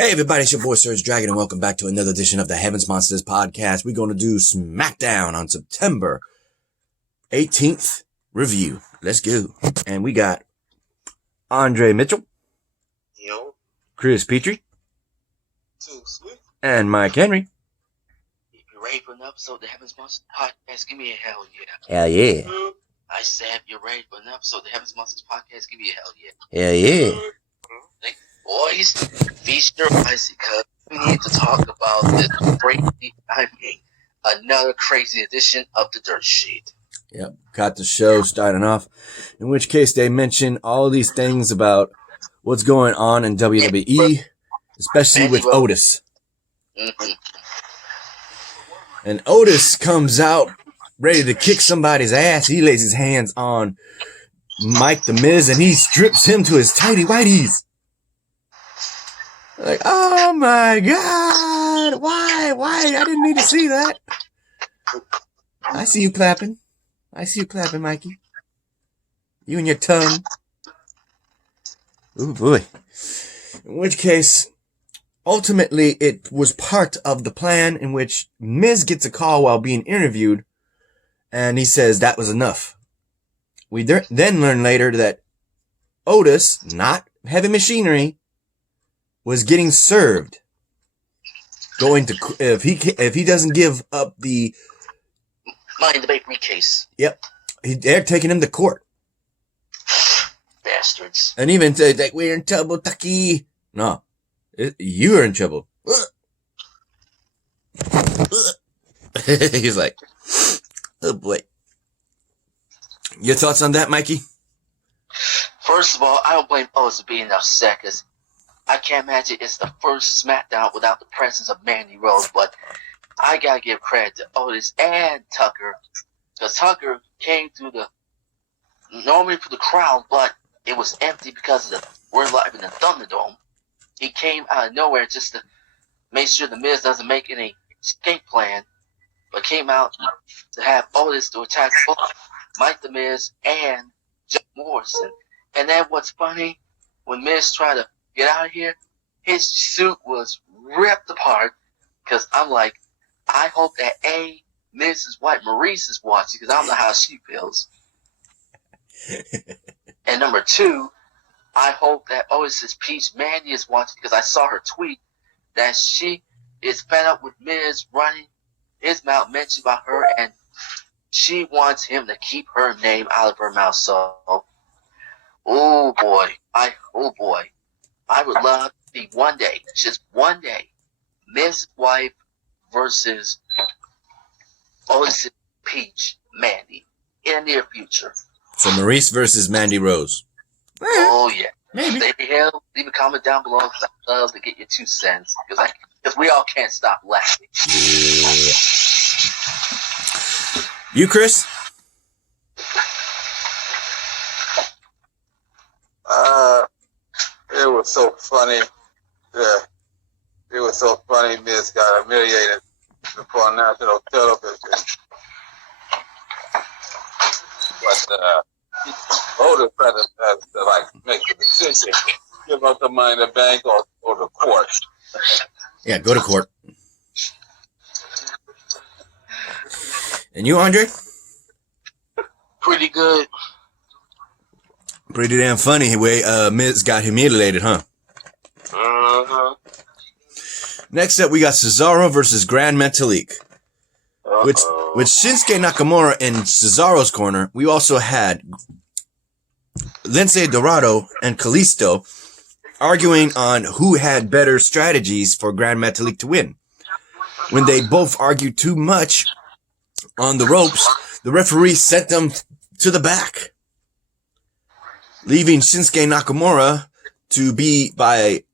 Hey everybody, it's your boy Surge Dragon and welcome back to another edition of the Heavens Monsters podcast. We're going to do Smackdown on September 18th review. Let's go. And we got Andre Mitchell. Yo. Chris Petrie. Too sweet. And Mike Henry. If you're ready for an episode of the Heavens Monsters podcast, give me a hell yeah. Hell yeah. I said if you're ready for an episode of the Heavens Monsters podcast, give me a hell yeah. Hell yeah. Boys, feast your eyes because we need to talk about this another crazy edition of the Dirt Sheet. Yep. Got the show starting off. In which case they mention all of these things about what's going on in WWE, especially with Otis. Mm-hmm. And Otis comes out ready to kick somebody's ass. He lays his hands on Mike the Miz and he strips him to his tighty whities. Like, oh my God, why? I didn't need to see that. I see you clapping, Mikey. You and your tongue. Oh boy. In which case, ultimately, it was part of the plan in which Miz gets a call while being interviewed, and he says that was enough. We then learn later that Otis, not Heavy Machinery, was getting served. Going to if he doesn't give up the Money in the Bank briefcase. Yep, they're taking him to court. Bastards. And even say like we're in trouble, Tucky. No, you're in trouble. He's like, oh boy. Your thoughts on that, Mikey? First of all, I don't blame Otis for being upset because I can't imagine it's the first SmackDown without the presence of Mandy Rose, but I gotta give credit to Otis and Tucker, because Tucker came through normally for the crowd, but it was empty because of we're live in the Thunderdome. He came out of nowhere just to make sure the Miz doesn't make any escape plan, but came out to have Otis to attack both Mike the Miz and John Morrison. And then what's funny, when Miz tried to get out of here, his suit was ripped apart, because I'm like, I hope that Mrs. White Maurice is watching, because I don't know how she feels. And number two, I hope that Otis's Peach Mandy is watching, because I saw her tweet that she is fed up with Miz running his mouth, mentioned about her, and she wants him to keep her name out of her mouth. So, oh boy, I would love to see one day, just one day, Miz Wife versus Otis Peach Mandy in the near future. So Maurice versus Mandy Rose. Oh yeah, maybe. Xavier Hill, leave a comment down below because I love to get your 2 cents because we all can't stop laughing. Yeah. You, Chris? It was so funny. It was so funny. Miz got humiliated before national television. But Otis had to like make a decision: give up the money in the bank or go to court. Yeah, go to court. And you, Andre? Pretty good. Pretty damn funny way Miz got humiliated, huh? Uh-huh. Next up, we got Cesaro versus Grand Metalik. Which, with Shinsuke Nakamura in Cesaro's corner, we also had Lince Dorado and Kalisto arguing on who had better strategies for Grand Metalik to win. When they both argued too much on the ropes, the referee sent them to the back, leaving Shinsuke Nakamura to be by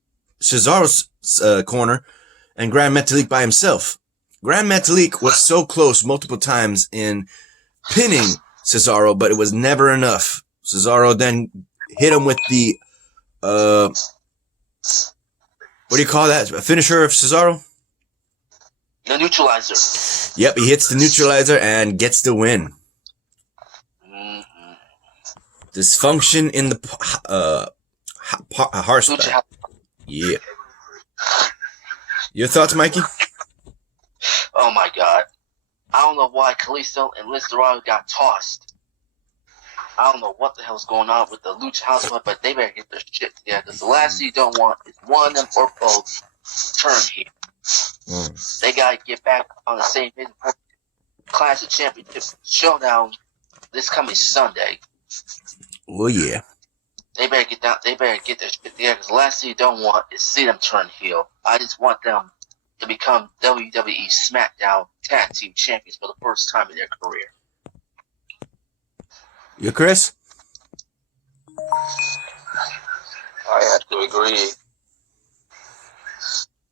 Cesaro's corner and Grand Metalik by himself. Grand Metalik was so close multiple times in pinning Cesaro, but it was never enough. Cesaro then hit him with the, what do you call that? A finisher of Cesaro? The neutralizer. Yep, he hits the neutralizer and gets the win. Mm-hmm. Dysfunction in the horseback. Yeah. Your thoughts, Mikey? Oh my God. I don't know why Kalisto and Liz Dorado got tossed. I don't know what the hell's going on with the Lucha House Club, but they better get their shit together. Because the last thing you don't want is one of them or both turn here. They gotta get back on the same page. Classic Championship Showdown this coming Sunday. Oh yeah. They better get down. They better get their shit together. Because the last thing you don't want is see them turn heel. I just want them to become WWE Smackdown Tag Team Champions for the first time in their career. You, Chris? I have to agree.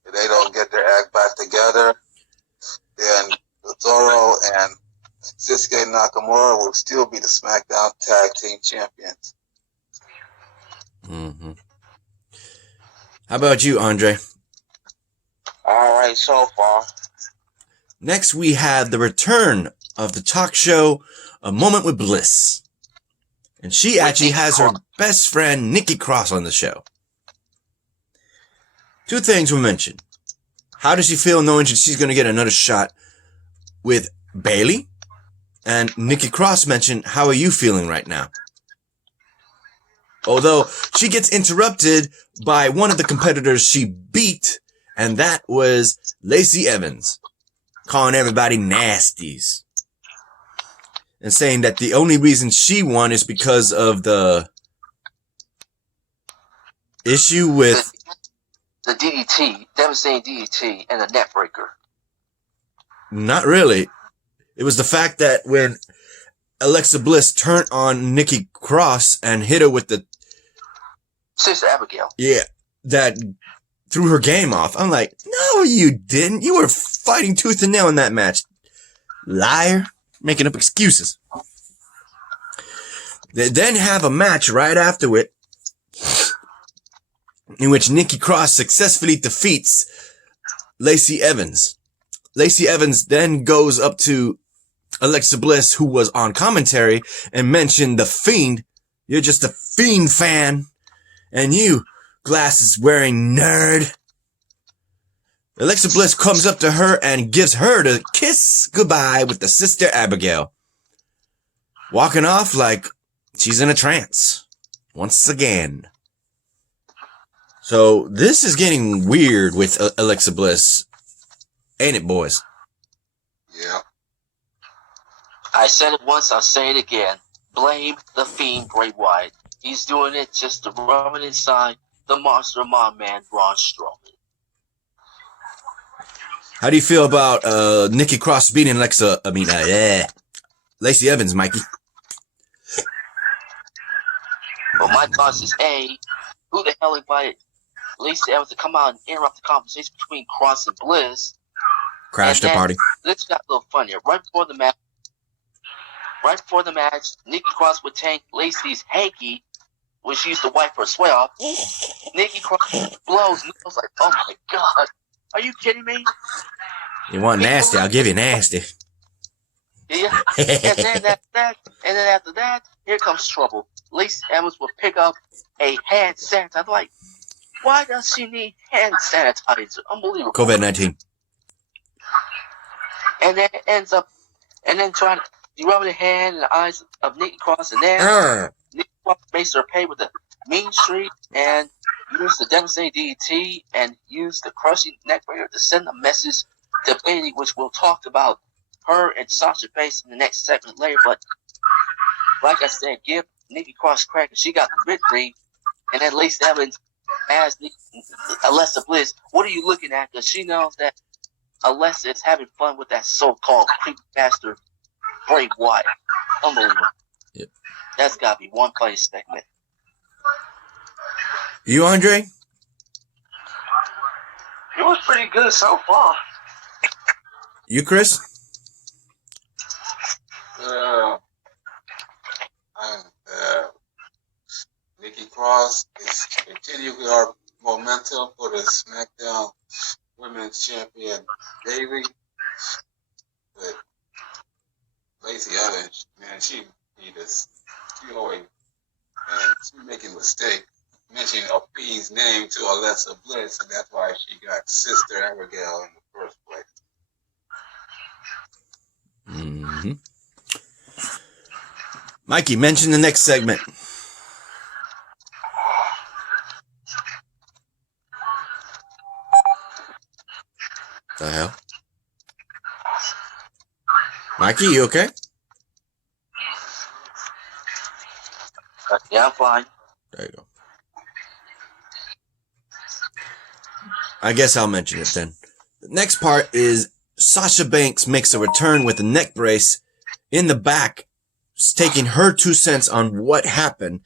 If they don't get their act back together, then Cesaro and Shinsuke Nakamura will still be the SmackDown Tag Team Champions. Mm-hmm. How about you, Andre? All right, so far. Next, we have the return of the talk show, A Moment with Bliss. And she actually has her best friend, Nikki Cross, on the show. Two things were mentioned. How does she feel knowing she's going to get another shot with Bayley? And Nikki Cross mentioned, how are you feeling right now? Although she gets interrupted by one of the competitors she beat, and that was Lacey Evans, calling everybody nasties. And saying that the only reason she won is because of the issue with the DDT, devastating DDT, and the net breaker. Not really. It was the fact that when Alexa Bliss turned on Nikki Cross and hit her with the Sister Abigail. Yeah, that threw her game off. I'm like, no, you didn't. You were fighting tooth and nail in that match. Liar. Making up excuses. They then have a match right after it in which Nikki Cross successfully defeats Lacey Evans. Lacey Evans then goes up to Alexa Bliss, who was on commentary, and mentioned the Fiend. You're just a Fiend fan. And you, glasses wearing nerd. Alexa Bliss comes up to her and gives her the kiss goodbye with the Sister Abigail. Walking off like she's in a trance. Once again. So this is getting weird with Alexa Bliss. Ain't it, boys? Yeah. I said it once, I'll say it again. Blame the Fiend Bray Wyatt. He's doing it just to rub it inside the monster of my man, Braun Strowman. How do you feel about Nikki Cross beating Lacey Evans, Mikey? Well, my thoughts is, A, who the hell invited Lacey Evans to come out and interrupt the conversation between Cross and Bliss? Crash the party. Let's get a little funnier. Right before the match, Nikki Cross would take Lacey's hanky, when she used to wipe her sweat off. Nikki Cross blows, and I was like, oh my God. Are you kidding me? You want nasty? I'll give you nasty. Yeah. And then after that, here comes trouble. Lacey Evans will pick up a hand sanitizer. I'm like, why does she need hand sanitizer? Unbelievable. COVID-19. And then it ends up, trying to rub the hand in the eyes of Nikki Cross, and then Nikki Cross makes her pay with the mean streak and use the devastating DDT and use the crushing neckbreaker to send a message to Bayley, which we'll talk about her and Sasha Banks in the next segment later. But like I said, give Nikki Cross credit. She got the victory, and then Lacey Evans asked Alexa Bliss, "What are you looking at?" Because she knows that Alexa is having fun with that so-called creepy bastard Bray Wyatt. Unbelievable. Yep. That's got to be one funny segment. You, Andre? It was pretty good so far. You, Chris? Nikki Cross is continuing her momentum for the SmackDown Women's Champion Bayley. But Lacey Evans, man, she beat us. She always, man, she's making mistakes. mentioned Opie's name to Alexa Bliss, and that's why she got Sister Abigail in the first place. Mm-hmm. Mikey, mention the next segment. The hell? Mikey, you okay? Yeah, I'm fine. There you go. I guess I'll mention it then. The next part is Sasha Banks makes a return with a neck brace in the back, taking her 2 cents on what happened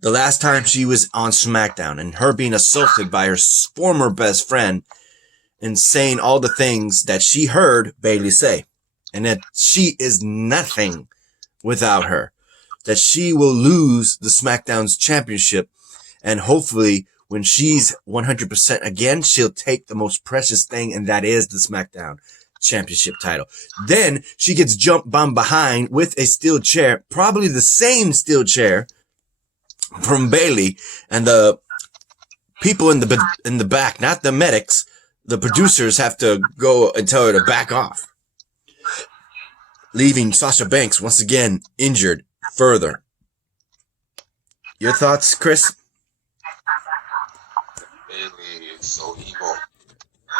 the last time she was on SmackDown and her being assaulted by her former best friend and saying all the things that she heard Bayley say, and that she is nothing without her, that she will lose the SmackDown's championship, and hopefully when she's 100% again, she'll take the most precious thing, and that is the SmackDown championship title. Then she gets jumped from behind with a steel chair, probably the same steel chair from Bayley, and the people in the back, not the medics, the producers have to go and tell her to back off, leaving Sasha Banks once again injured further. Your thoughts, Chris? Bayley is so evil.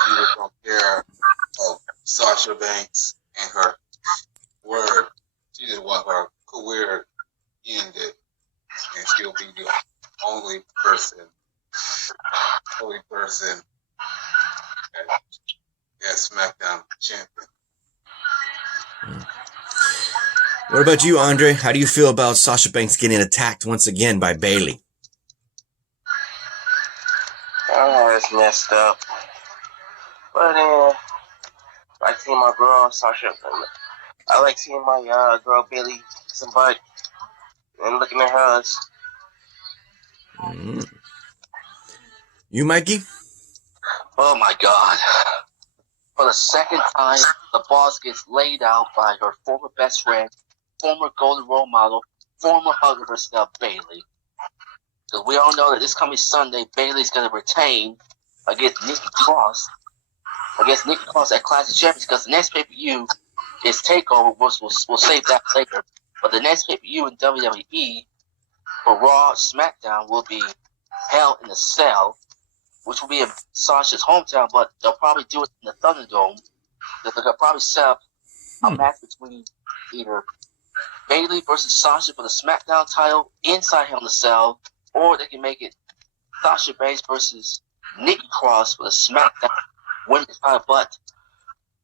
She just don't care of Sasha Banks and her word. She just want her career ended, and she'll be the only person as SmackDown champion. What about you, Andre? How do you feel about Sasha Banks getting attacked once again by Bayley? Oh, it's messed up. But I like seeing my girl Sasha. I like seeing my girl Bayley some butt and looking at hers. Mm. You, Mikey? Oh my God. For the second time, the boss gets laid out by her former best friend, former golden role model, former hugger herself, Bayley. Because we all know that this coming Sunday, Bayley's going to retain against Nikki Cross at Classic Champions. Because the next pay-per-view is TakeOver. We'll save that later. But the next pay-per-view in WWE for Raw, SmackDown will be Hell in a Cell, which will be in Sasha's hometown, but they'll probably do it in the Thunderdome. They'll probably set up a match between either Bayley versus Sasha for the SmackDown title inside Hell in a Cell, or they can make it Sasha Banks versus Nikki Cross for the SmackDown Women's title. But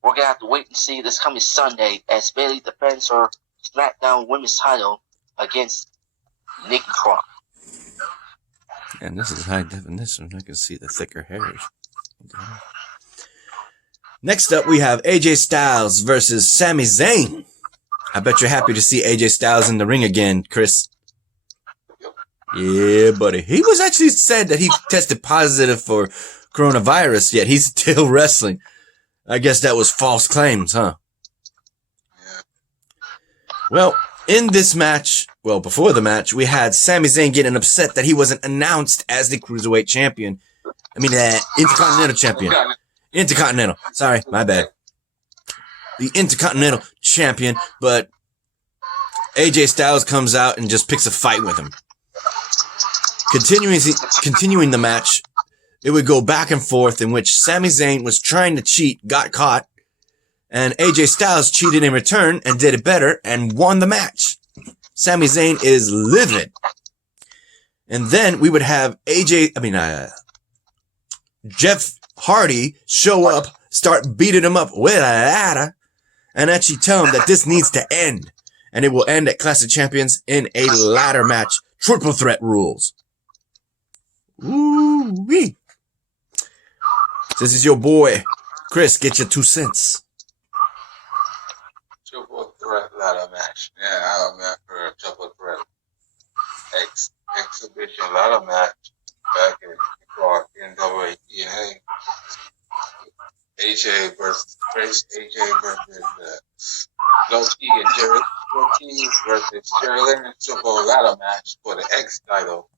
we're going to have to wait and see this coming Sunday as Bayley defends her SmackDown Women's title against Nikki Cross. And this is high definition. I can see the thicker hairs. Okay. Next up, we have AJ Styles versus Sami Zayn. I bet you're happy to see AJ Styles in the ring again, Chris. Yeah, buddy. He was actually said that he tested positive for coronavirus, yet he's still wrestling. I guess that was false claims, huh? Well, in this match, before the match, we had Sami Zayn getting upset that he wasn't announced as the Cruiserweight champion. Intercontinental champion. Intercontinental. Sorry, my bad. The Intercontinental champion, but AJ Styles comes out and just picks a fight with him. Continuing the match, it would go back and forth in which Sami Zayn was trying to cheat, got caught, and AJ Styles cheated in return and did it better and won the match. Sami Zayn is livid. And then we would have Jeff Hardy show up, start beating him up with a ladder, and actually tell him that this needs to end. And it will end at Clash of Champions in a ladder match. Triple threat rules. Ooh-wee. This is your boy. Chris, get your 2 cents. Triple threat ladder match. Yeah, I'm meant for a triple threat exhibition ladder match back in NWA TNA. AJ versus Loki and Jerry Ortiz versus Jerry Lynn triple ladder match for the X title.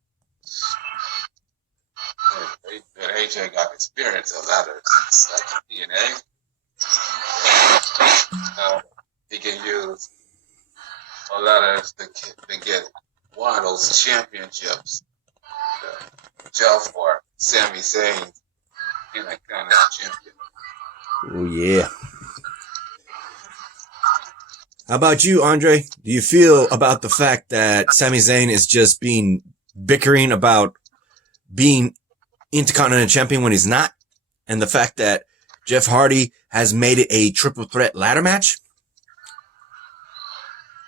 AJ got experience of ladders like TNA. He can use a ladders to get one of those championships. Jeff or Sami Zayn in that kind of champion. Oh, yeah. How about you, Andre? Do you feel about the fact that Sami Zayn is just bickering about being Intercontinental Champion when he's not? And the fact that Jeff Hardy has made it a triple threat ladder match?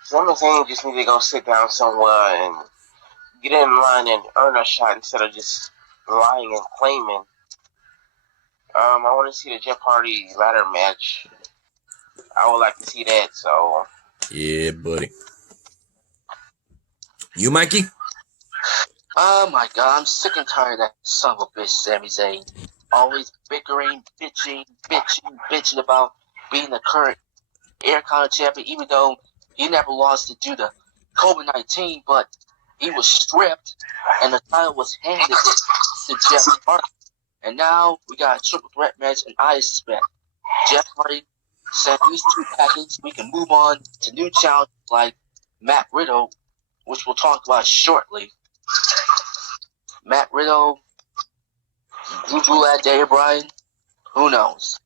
Sami Zayn just need to go sit down somewhere and get in line and earn a shot instead of just lying and claiming. I want to see the Jeff Hardy ladder match. I would like to see that, so. Yeah, buddy. You, Mikey? Oh my god, I'm sick and tired of that son of a bitch, Sami Zayn. Always bickering, bitching about being the current Intercontinental Champion, even though he never lost it due to COVID-19, but he was stripped and the title was handed to Jeff Hardy. And now we got a triple threat match, and I expect Jeff Hardy send these two packages. We can move on to new challenges like Matt Riddle, which we'll talk about shortly. Matt Riddle, Drew that day, Brian. Who knows?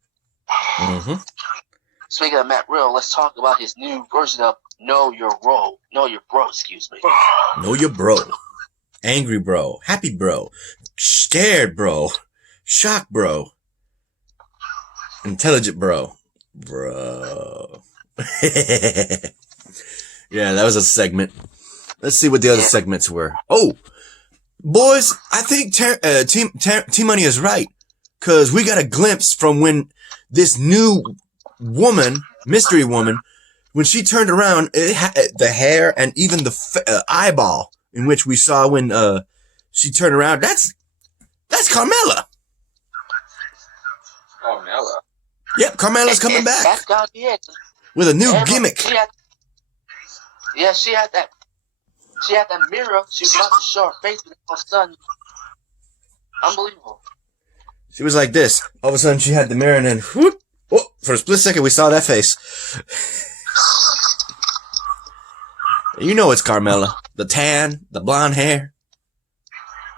Mm-hmm. Speaking of Matt Riddle, let's talk about his new version of Know Your Bro. Know Your Bro, excuse me. Know your bro. Angry bro. Happy bro. Scared bro. Shocked bro. Intelligent bro. Bro. Yeah, that was a segment. Let's see what the other segments were. Oh, boys, I think T-Money is right. Because we got a glimpse from when this new woman, mystery woman, when she turned around, it had the hair and even the eyeball in which we saw when she turned around. That's Carmella. Carmella. Yep, Carmella's coming back. That's gotta be it. With a new gimmick. She had that mirror. She was about to show her face, but all of a sudden, unbelievable. She was like this. All of a sudden, she had the mirror, and then whoop! Oh, for a split second, we saw that face. You know it's Carmella. The tan, the blonde hair,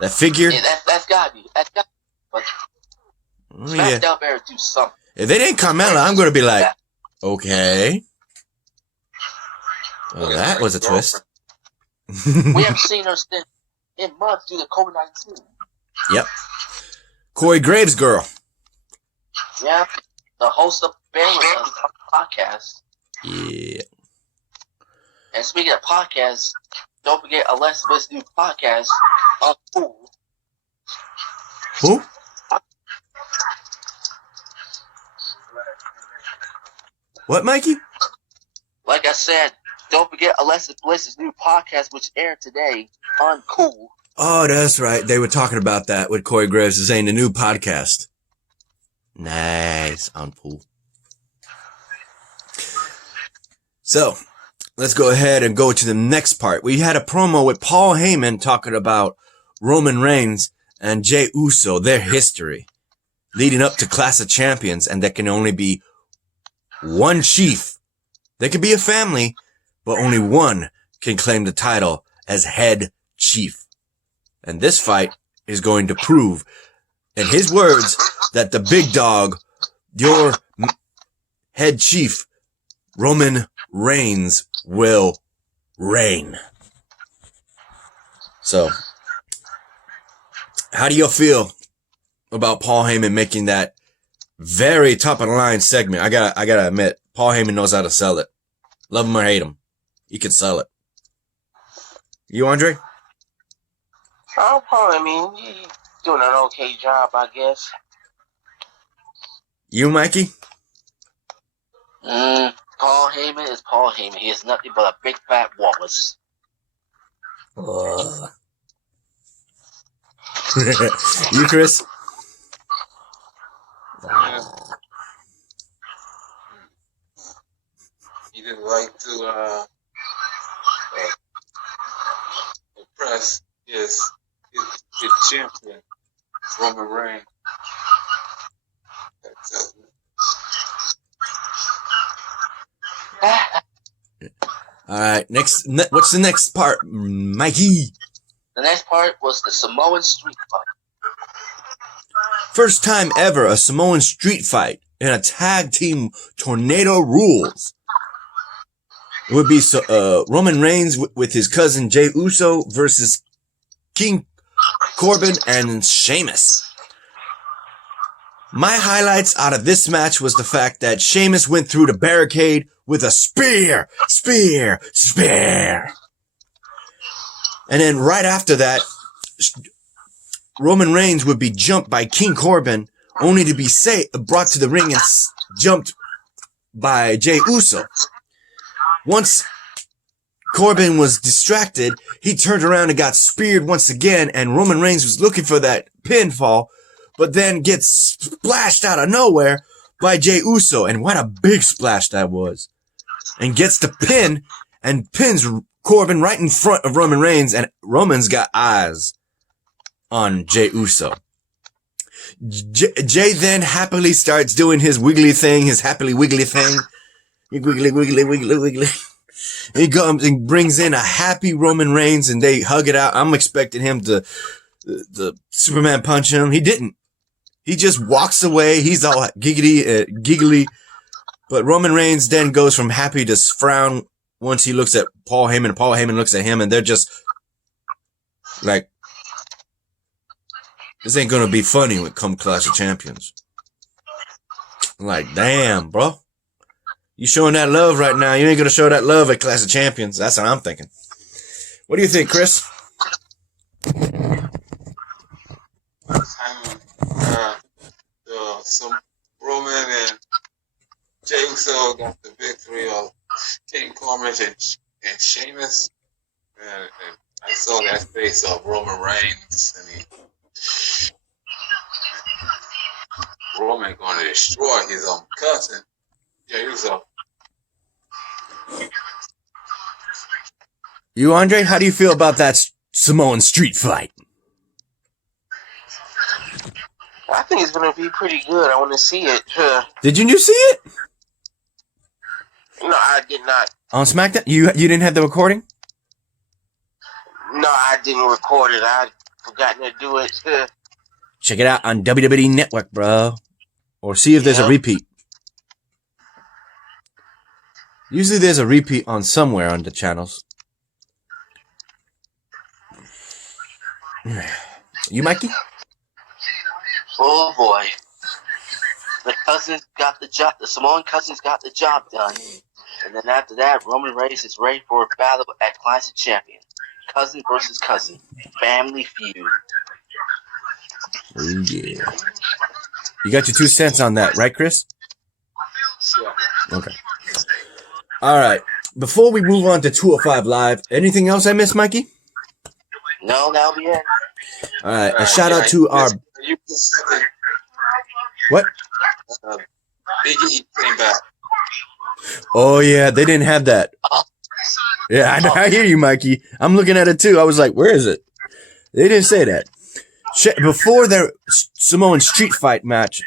that figure. Yeah, that's gotta be. But Smackdown better do something. If it ain't Carmella, I'm gonna be like, okay. Well, that was a twist. We haven't seen her in months due to COVID-19. Yep. Corey Graves' girl. Yeah, the host of Bandwidth podcast. Yeah. And speaking of podcasts, don't forget Alexa's new podcast, Uncool. Who? What, Mikey? Like I said, don't forget Alexa Bliss's new podcast, which aired today, Uncool. Oh, that's right. They were talking about that with Corey Graves saying the new podcast. Nice. Uncool. So, let's go ahead and go to the next part. We had a promo with Paul Heyman talking about Roman Reigns and Jey Uso, their history, leading up to Clash of Champions, and there can only be one chief. There could be a family, but only one can claim the title as head chief. And this fight is going to prove, in his words, that the big dog, your head chief, Roman Reigns, will reign. So, how do you feel about Paul Heyman making that very top of the line segment? I gotta admit, Paul Heyman knows how to sell it. Love him or hate him, he can sell it. You, Andre? Oh, Paul, I mean, he's doing an okay job, I guess. You, Mikey? Paul Heyman is Paul Heyman. He is nothing but a big fat walrus. You, Chris? He didn't like to oppress his champion, Roman Reigns. All right, what's the next part, Mikey? The next part was the Samoan street fight. First time ever a Samoan street fight in a tag team tornado rules. It would be Roman Reigns with his cousin Jey Uso versus King Corbin and Sheamus. My highlights out of this match was the fact that Sheamus went through the barricade with a spear. And then right after that, Roman Reigns would be jumped by King Corbin, only to be brought to the ring and jumped by Jey Uso. Once Corbin was distracted, he turned around and got speared once again, and Roman Reigns was looking for that pinfall, but then gets splashed out of nowhere by Jey Uso, and what a big splash that was. And gets the pin, and pins Corbin right in front of Roman Reigns, and Roman's got eyes on Jey Uso. Jey then happily starts doing his wiggly thing, his happily wiggly thing. Wiggly. He comes and brings in a happy Roman Reigns, and they hug it out. I'm expecting him to the Superman punch him. He didn't. He just walks away. He's all giggly. But Roman Reigns then goes from happy to frown once he looks at Paul Heyman, and Paul Heyman looks at him, and they're just like, this ain't gonna be funny when it comes Clash of Champions. I'm like, damn, bro. You showing that love right now. You ain't gonna show that love at Clash of Champions. That's what I'm thinking. What do you think, Chris? Some Roman and Jey Uso got the victory of King Corbin and Sheamus. And I saw that face of Roman Reigns, and Roman going to destroy his own cousin, Jey Uso. You, Andre, how do you feel about that Samoan street fight? I think it's going to be pretty good. I want to see it. Did you see it? No, I did not. On Smackdown? You didn't have the recording? No, I didn't record it. I'd forgotten to do it. Check it out on WWE Network, bro. Or see if there's a repeat. Usually there's a repeat on somewhere on the channels. You, Mikey? Oh boy. The Samoan cousins got the job done. And then after that, Roman Reigns is ready for a battle at Clash of Champions. Cousin versus cousin. Family feud. Oh, yeah. You got your 2 cents on that, right, Chris? Yeah. Okay. All right. Before we move on to 205 Live, anything else I missed, Mikey? No, that'll be it. All right. A shout out to our... What? Big E came back. Oh, yeah. They didn't have that. Yeah, I hear you, Mikey. I'm looking at it, too. I was like, where is it? They didn't say that. Before their Samoan street fight match,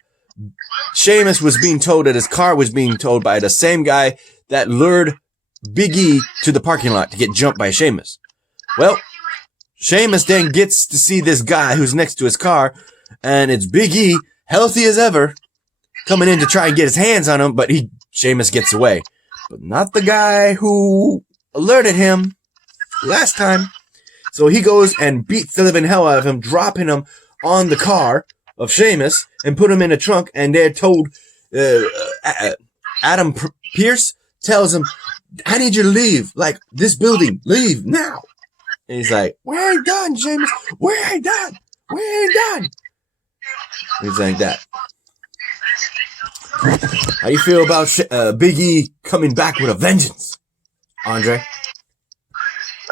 Sheamus was being told that his car was being towed by the same guy that lured Big E to the parking lot to get jumped by Sheamus. Well, Sheamus then gets to see this guy who's next to his car, and it's Big E, healthy as ever, coming in to try and get his hands on him, but Sheamus gets away. But not the guy who alerted him last time. So he goes and beats the living hell out of him, dropping him on the car of Sheamus and put him in a trunk. And they're told, Adam Pierce tells him, I need you to leave. Like, this building, leave now. And he's like, we ain't done, Sheamus. We ain't done. We ain't done. He's like that. How you feel about Big E coming back with a vengeance, Andre?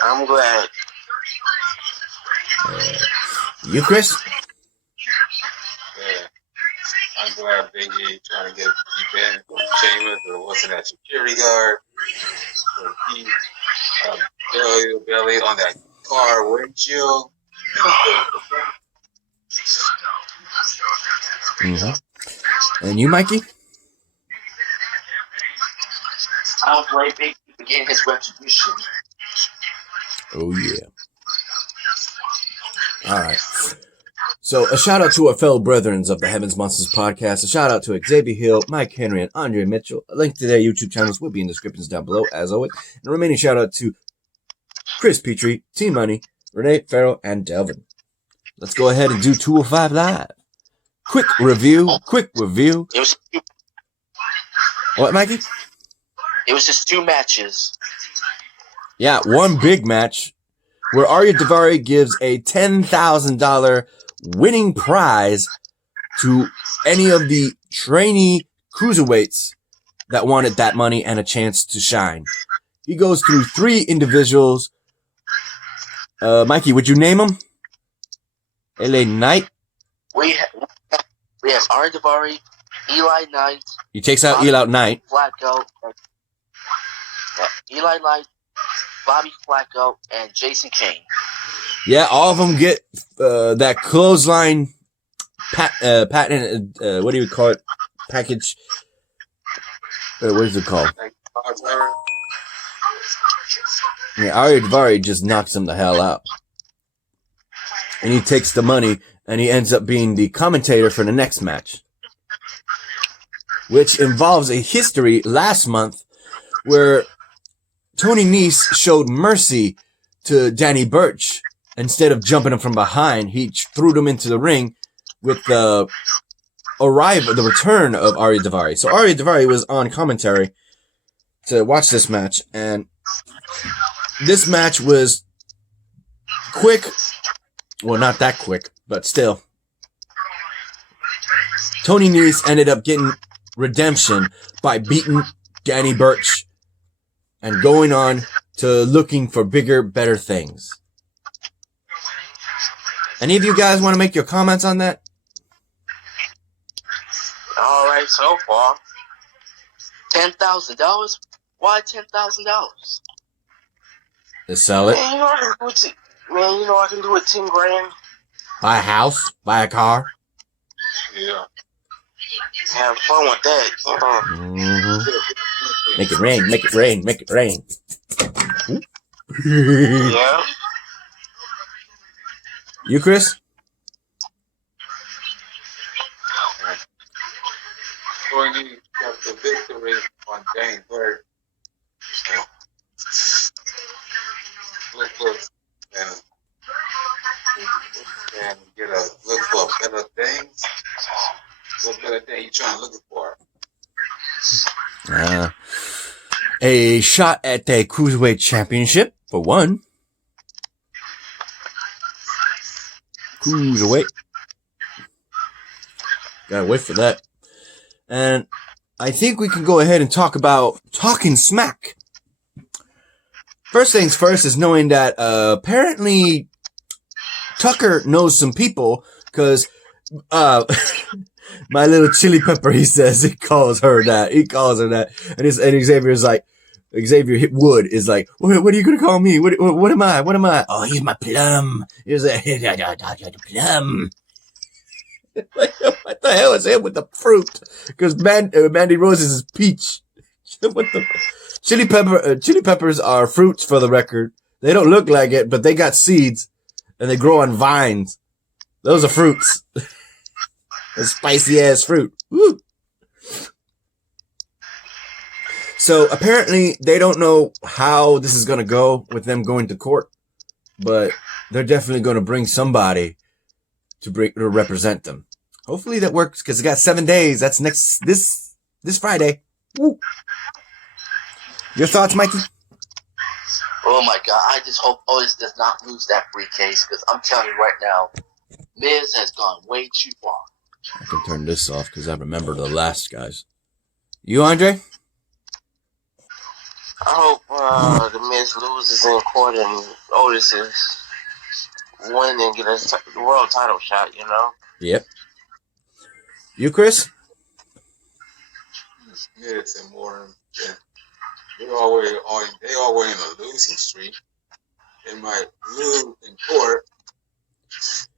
I'm glad. You, Chris? Yeah. I'm glad Big E trying to get revenge from Sheamus, or wasn't that security guard. So he belly on that car windshield. Mm-hmm. And you, Mikey? I'll play Big E getting his retribution. Oh, yeah. All right. So, a shout out to our fellow brethren of the Heavens Monsters podcast. A shout out to Xavier Hill, Mike Henry, and Andre Mitchell. A link to their YouTube channels will be in the descriptions down below, as always. And a remaining shout out to Chris Petrie, T Money, Renee Farrell, and Delvin. Let's go ahead and do 205 Live. Quick review. It was What, Mikey? It was just 2 matches. Yeah, one big match where Arya Davari gives a $10,000 winning prize to any of the trainee cruiserweights that wanted that money and a chance to shine. He goes through 3 individuals. Mikey, would you name them? LA Knight. We have Arya Davari, Eli Knight. He takes out Eli Knight. Flacco. Eli Knight, Bobby Flacco, and Jason Kane. Yeah, all of them get that clothesline patent. What do you call it? Package. What is it called? Yeah, Arya Davari just knocks him the hell out. And he takes the money, and he ends up being the commentator for the next match, which involves a history last month where Tony Nese showed mercy to Danny Burch. Instead of jumping him from behind, he threw him into the ring with the return of Arya Davari. So Arya Davari was on commentary to watch this match, and this match was quick. Well, not that quick, but still. Tony Nese ended up getting redemption by beating Danny Burch and going on to looking for bigger, better things. Any of you guys want to make your comments on that? All right, so far. $10,000? Why $10,000? To sell it? Man, you know I can do it 10 grand. Buy a house? Buy a car? Yeah. Have fun with that. Mm-hmm. Make it rain, make it rain, make it rain. Yeah. You, Chris? Tony got the victory on Dane Bird. Look, and get a look for better things. What better thing you trying to look for? A shot at the Cruiserweight Championship, for one. Cruiserweight. Gotta wait for that. And I think we can go ahead and talk about Talking Smack. First things first is knowing that apparently Tucker knows some people, because my little chili pepper, he says, he calls her that. And Xavier's like, Xavier Wood is like, what are you going to call me? What am I? What am I? Oh, he's my plum. He's like, plum. Like, what the hell is him with the fruit? Because Mandy Rose is peach. What the? Chili peppers are fruits, for the record. They don't look like it, but they got seeds and they grow on vines. Those are fruits. A spicy ass fruit. Woo. So apparently they don't know how this is going to go with them going to court, but they're definitely going to bring somebody to represent them. Hopefully that works, because it got 7 days. That's this Friday. Woo. Your thoughts, Mikey? Oh my God! I just hope Otis does not lose that briefcase, because I'm telling you right now, Miz has gone way too far. I can turn this off because I remember the last guys. You, Andre? I hope the Miz loses in court and Otis is win and get a world title shot, you know? Yep. You, Chris? Miz and Warren. They always in a losing streak. They might lose in court,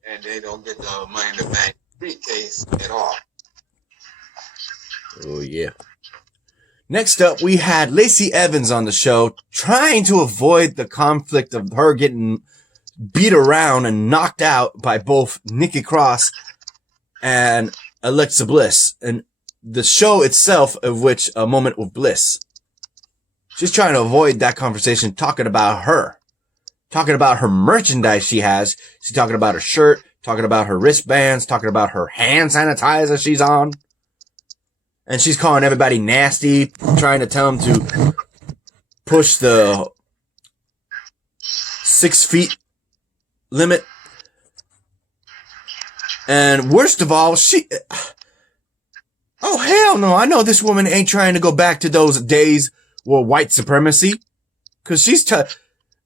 and they don't get the Money in the Bank briefcase at all. Oh, yeah. Next up, we had Lacey Evans on the show trying to avoid the conflict of her getting beat around and knocked out by both Nikki Cross and Alexa Bliss. And the show itself, of which A Moment with Bliss. She's trying to avoid that conversation, talking about her. Talking about her merchandise she has. She's talking about her shirt, talking about her wristbands, talking about her hand sanitizer she's on. And she's calling everybody nasty, trying to tell them to push the 6 feet limit. And worst of all, oh, hell no. I know this woman ain't trying to go back to those days where white supremacy. Cause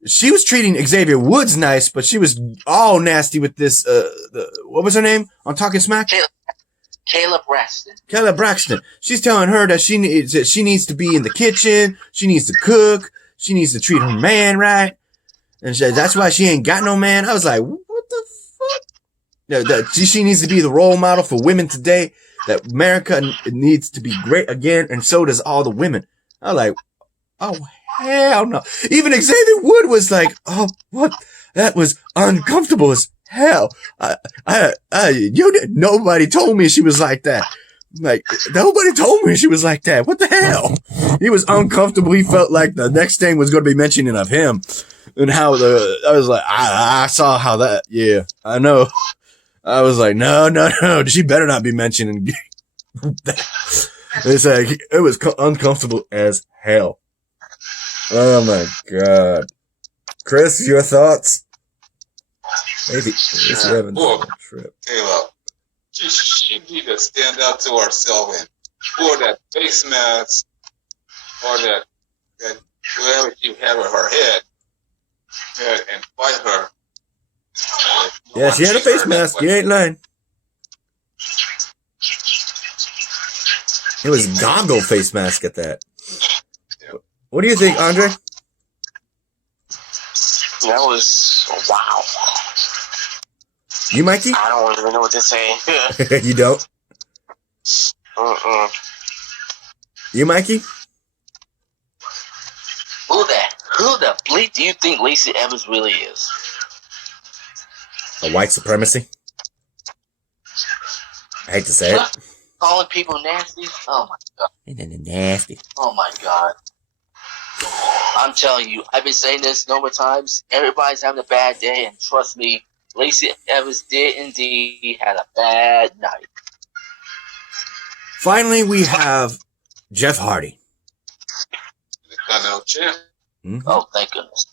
she was treating Xavier Woods nice, but she was all nasty with this, what was her name on Talking Smack? Kayla Braxton. She's telling her that she needs to be in the kitchen. She needs to cook. She needs to treat her man right. And that's why she ain't got no man. I was like, what the fuck? She needs to be the role model for women today. That America needs to be great again. And so does all the women. I was like, oh, hell no. Even Xavier Wood was like, oh, what? That was uncomfortable as hell. Nobody told me she was like that. Like, nobody told me she was like that. What the hell? He was uncomfortable. He felt like the next thing was going to be mentioning of him. And how I was like, I saw how that, yeah, I know. I was like, no. She better not be mentioning that. It's like, it was uncomfortable as hell. Oh my God. Chris, your thoughts? Maybe. Kayla, she need to stand up to herself and pull that face mask or that whatever she had with her head and fight her. Yeah, she had a face mask. You ain't lying. It was goggle face mask at that. What do you think, Andre? That was wow. You, Mikey? I don't even know what to say. You don't? You, Mikey? Who the bleep do you think Lacey Evans really is? A white supremacy? I hate to say it. Calling people nasty? Oh my God. Nasty. Oh my God. I'm telling you, I've been saying this a number of times. Everybody's having a bad day, and trust me, Lacey Evans did indeed had a bad night. Finally, we have Jeff Hardy. The Continental Champ. Mm-hmm. Oh, thank goodness.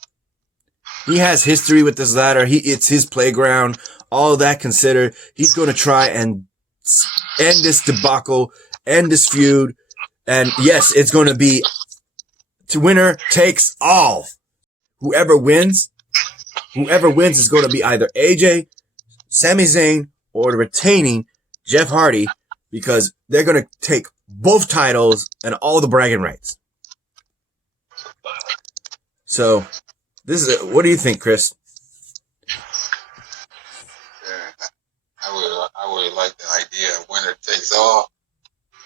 He has history with this ladder. It's his playground. All that considered, he's going to try and end this debacle, end this feud. And yes, it's going to be to winner takes all. Whoever wins is going to be either AJ, Sami Zayn, or retaining Jeff Hardy, because they're going to take both titles and all the bragging rights. So, what do you think, Chris? I would like the idea of winner takes all.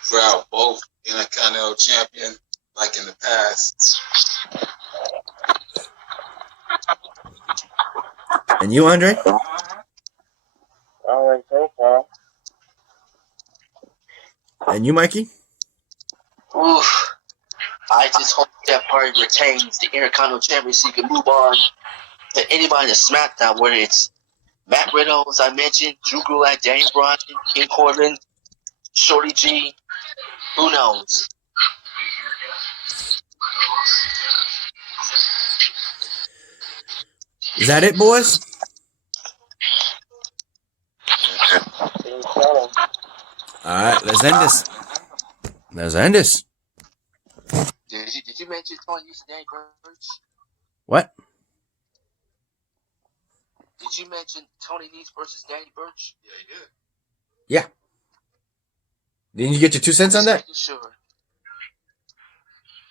Throughout both Intercontinental Champion, like in the past. And you, Andre? All right, thanks, man. And you, Mikey? Oof. I just hope that party retains the Intercontinental Championship so you can move on to anybody in SmackDown, whether it's Matt Riddle, as I mentioned, Drew Gulak, Daniel Bryan, King Corbin, Shorty G. Who knows? Is that it, boys? Alright, let's end this. Did you mention Tony Nese and Danny Burch? What? Did you mention Tony Nese versus Danny Burch? Yeah, he did. Yeah. Didn't you get your 2 cents on that? Sure.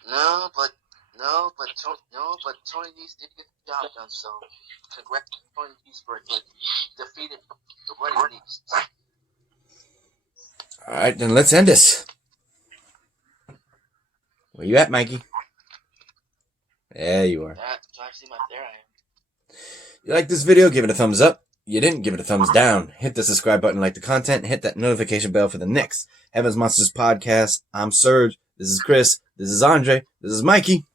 No, but Tony Nese did get the job done. So, congrats to Tony Nese for defeating the Running Nese. All right, then let's end this. Where you at, Mikey? There you are. There I am. You like this video? Give it a thumbs up. You didn't, give it a thumbs down. Hit the subscribe button, like the content, and hit that notification bell for the next Heaven's Monsters podcast. I'm Serge. This is Chris. This is Andre. This is Mikey.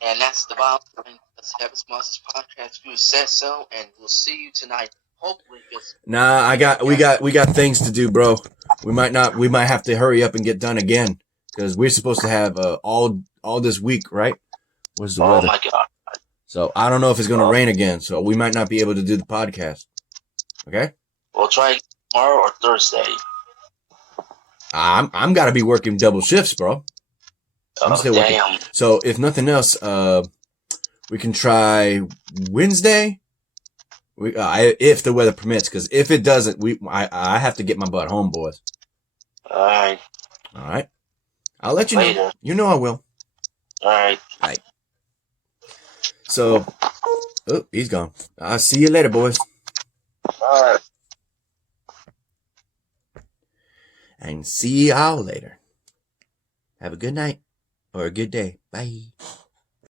And that's the bottom line. Let's Heaven's Monsters podcast. You said so, and we'll see you tonight. Hopefully, nah, we got things to do, bro. We might have to hurry up and get done again because we're supposed to have all this week, right? What's the weather? Oh my God! So I don't know if it's gonna rain again, so we might not be able to do the podcast. Okay? We'll try tomorrow or Thursday. I'm gotta be working double shifts, bro. I'm still working. Damn. So if nothing else, we can try Wednesday. If the weather permits, because if it doesn't, I have to get my butt home, boys. All right. I'll let you know. You know I will. All right. So, oh, he's gone. I'll see you later, boys. All right. And see y'all later. Have a good night or a good day. Bye.